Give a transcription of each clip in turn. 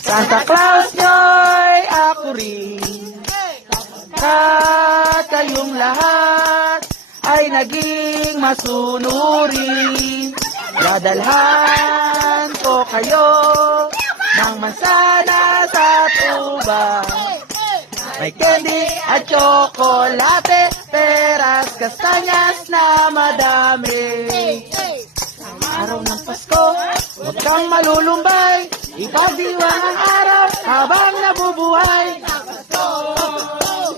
Santa Claus nyo'y ako rin. At kayong lahat ay naging masunurin. Dadalhan ko kayo ng mansana sa tuba. May candy at tsokolate, peras, kastanyas na madami. Araw ng Pasko, huwag kang malulumbay, ipagdiwang ang araw habang nabubuhay.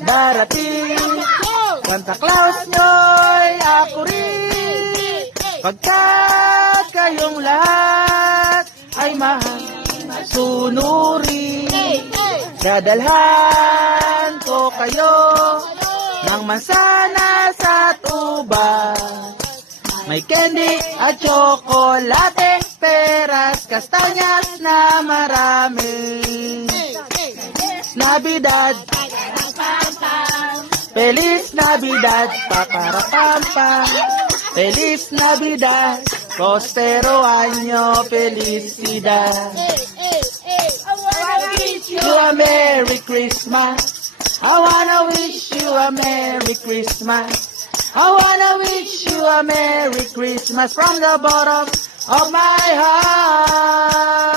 Darating, Santa Claus nyo'y ako rin. Pagkat kayong lahat ay masunurin. Dadalhan ko kayo ng mansana sa tuba. May candy at tsokolate, peras, kastanyas na marami. Navidad, Feliz Navidad, paparapampa. Feliz Navidad, prospero año, felicidad. You a Merry Christmas. I wanna wish you a Merry Christmas. I wanna wish you a Merry Christmas from the bottom of my heart.